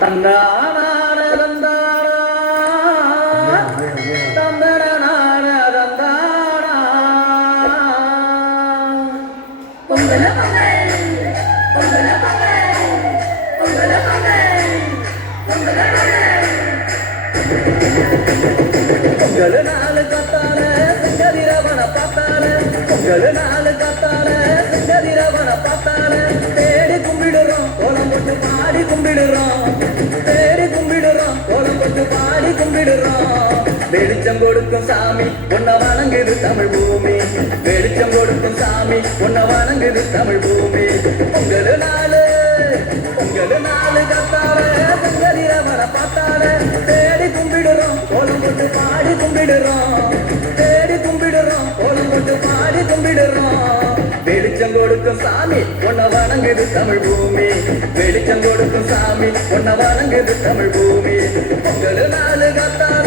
தந்தான தந்தானா தந்தனான தந்தானா பொங்கல பொங்கல் பொங்கல பொங்கல் பொங்கல பொங்கல் பொங்கல பொங்கல் நாலு கத்தால செங்கதிரவன பார்த்தால பொங்கல் நாலு கத்தால செங்கதிரவன பார்த்தால தேடி கும்பிடுறோம் கோலம் போட்டு பாடி கும்பிடுறோம் தேடி கும்பிடுறோம் கோலம் போட்டு பாடி கும்பிடுறோம் வெளிச்சம் கொடுக்கும் சாமி உன்னை வணங்குது தமிழ் பூமி வெளிச்சம் கொடுக்கும் சாமி உன்னை வணங்குது தமிழ் பூமி பொங்கல் நாலு கத்தால செங்கதிரவன பார்த்தால தேடி கும்பிடுறோம் கோலம் போட்டு பாடி கும்பிடுறோம் தேடி கும்பிடுறோம் கோலம் போட்டு பாடி கும்பிடுறோம் வெளிச்சம் கொடுக்கும் சாமி உன்னை வணங்குது தமிழ் பூமி வெளிச்சம் கொடுக்கும் சாமி உன்னை வணங்குது தமிழ் பூமி பொங்கல் நாலு கத்தால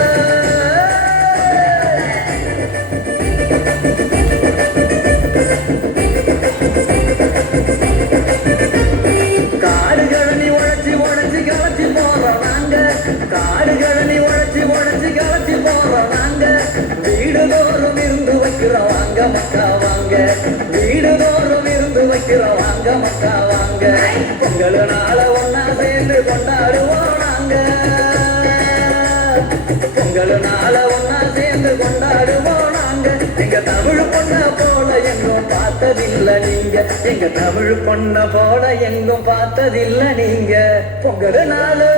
காடு கழனி உழைச்சி உழைச்சி களைச்சி போறோம் நாங்க காடு கழனி உழைச்சி உழைச்சி களைச்சி போறோம் நாங்க வீடு தோறும் இருந்து வைக்கிறோம் வாங்க மக்கா வாங்க வீடு தோறும் இருந்து வைக்கிறோம் வாங்க மக்கா வாங்க பொங்கல் நாள ஒன்னா சேர்ந்து கொண்டாடுவோம் நாங்க பொங்கல் நாள ஒன்னா சேர்ந்து கொண்டாடுவோம் நாங்க எங்க தமிழ் பொண்ண போல எங்கும் பார்த்ததில்லை நீங்க எங்க தமிழ் பொண்ண போல எங்கும் பார்த்ததில்லை நீங்க பொங்கல் நாளு